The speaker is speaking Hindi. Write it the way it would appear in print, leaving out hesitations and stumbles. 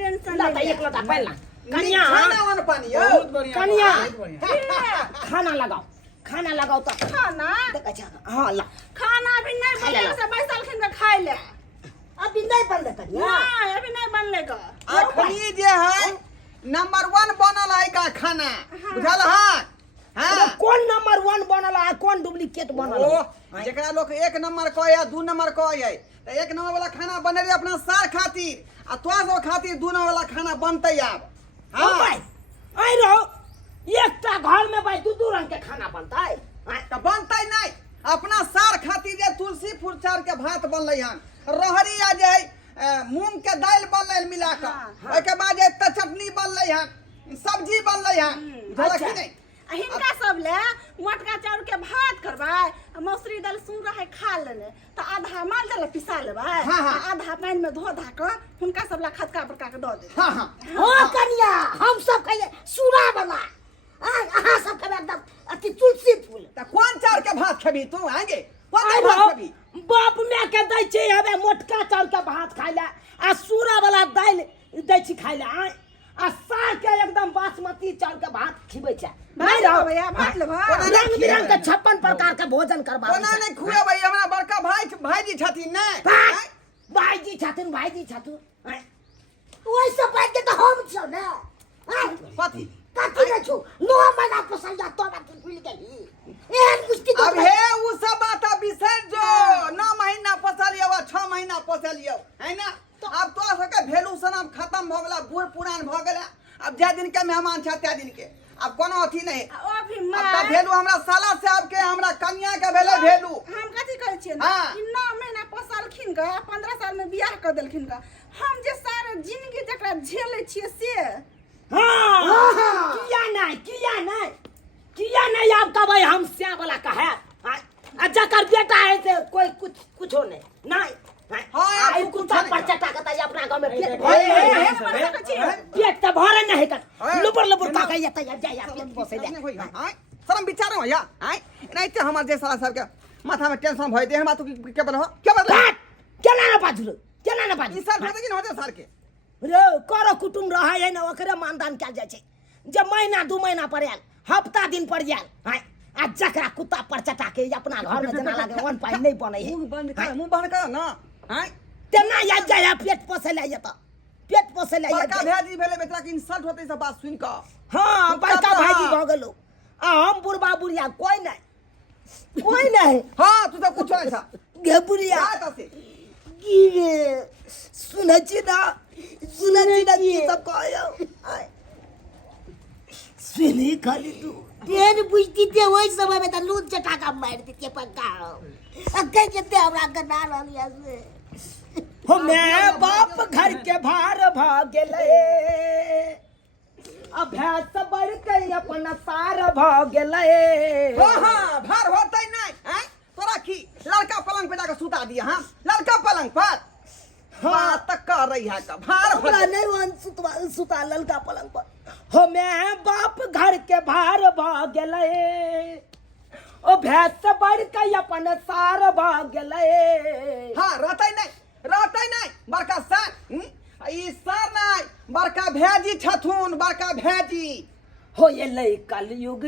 टेंशन ला नहीं एक लोटा पानी ला कन्या खाना वाला पानी यो बहुत बढ़िया कन्या बहुत बढ़िया खाना लगाओ तो खाना देखा जा हां ला खाना अभी नहीं खा ले बनले ला। से बैसल खिन के खाई ले अभी नहीं बनले कन्या नहीं अभी नहीं बनले का अखनी जे है नंबर 1 बनल है का खाना बुझल है अरे कौन नंबर 1 बनल है कौन डुप्लीकेट बनल ओ है जेकरा लोग 1 नंबर कह या 2 नंबर कह है त 1 नंबर वाला खाना बने रे अपना सार खातिर आ तोरा सब खातिर 2 नंबर वाला खाना बनतै आब हां भाई आई रहो एकटा घर में भाई दू रंग के खाना बनता है त बनतै नहीं अपना सार खातिर जे तुलसी फुरचार के भात बनलै हन रहरी आ जे मूंग के दाल बनलै मिला के ओइ के बाद जे चटनी बनलै हन सब्जी बनलै हन बुझल कि नहीं हिनका सब ले मोटका चाउर के भात करबाय मौसरी दाल सुन रहा है खा लेने तो आधा माल दाल पिसा लेबै आधा पानी में धो धा के हुनका सब ला खतका बड़का के द दे हां हां ओ कन्या हम सब खाइए सूरा बना अहाँ सब खाइए एकदम अति तुलसी फूल त कौन चाउर के भात खेबी तू आगे कौन आई भात रहो खेबी बाप में के दै छै हबे मोटका चाउर के भात खाइ ले आ सूरा वाला दाल दै छी खाइ ले आ साग के एकदम बासमती चाउर के भात खिबै छै नहीं रहो भैया भात लेबै रंग बिरंग के 56 प्रकार के भोजन करबा कोना नहीं खुएबै हमरा बड़का भाईजी छथिन ने भाईजी छथिन ओइ सब बात के तो हम छौ ने पति कथी ने छु 9 महीना पोसल जा तो बात भूल गेली एहन मुश्किल अब हे उ सब बात बिसर जो 9 महीना पोसलियो 6 महीना पोसलियो है ना अब तो सके भेलू सनम खत्म भ गेला बूढ़ पुरान भ गेला अब जे दिन के मेहमान छ ते दिन के अब कोनो अथी नहीं ओ भी अब मां त भेलू हमरा साला से अब के हमरा कन्या के भेले भेलू हम कथी कहै छियै हाँ। इ 9 महीना पोसलखिन ग 15 साल में बियाह कर देलखिन ग हम जे सारे जिंदगी जकरा झेलै छियै से हां किया नहीं आपका भाई हम स्या वाला का है आ जकर बेटा है से कोई कुछो नहीं हाँ, आई कुछ कुत्ता नहीं। पर चटा के तई अपना गांव में पेट हे, पेट त भरे नहीं तक हाँ। लुबर का कहिया तई जा पेट बसे दे शर्म विचार हो या आय नहीं हमर जे साला सब के माथा में टेंशन भइ दे हम बात के बल हो के बल केना ना बाजू ई साल होते कि न होते साल के रे करो कुटुम रहा है ना ओकरे मानदान क्या जाय छै जब महीना 2 महीना पर आयल हफ्ता दिन पर आयल हां आ जकरा कुत्ता पर चटा के अपना घर में जना लागे वन पाई नहीं बने है मुंह बंद कर ना आय तेना या जाय पेट पोसे ले जता पेट पोसे ले बड़का भैजी भेले बेटा के इंसल्ट होते सब बात सुन के हां बड़का भाईजी भ गेलो आ हम बुढ़बा बुढ़िया कोई नहीं हां तू तो कुछ नहीं था गे बुढ़िया बात से गिरे सुनै छी ना की सब कहयो सुनी खाली तू तेन बुझती ते ओइ समय में त लूट चटाका मार देती पक्का अक्के केते हमरा गना रहलिया से हो मैं बाप घर के भार भाग गेले अभ्यास बढ़ के अपन सार भाग गेले हां भार होतै नहीं हैं तोरा की लड़का पलंग पे जाके सुता दिया हां लड़का पलंग पर हां तक कर रही है का भार हमरा नहीं वन सुता ललका पलंग पर हो मैं बाप घर के भार भाग गेले ओ भैंस बढ़ के अपन सार भाग गेले हां रहतै नहीं बड़का सर ई सर नहीं बड़का भैजी छथुन बड़का भैजी हो ये लई कलयुग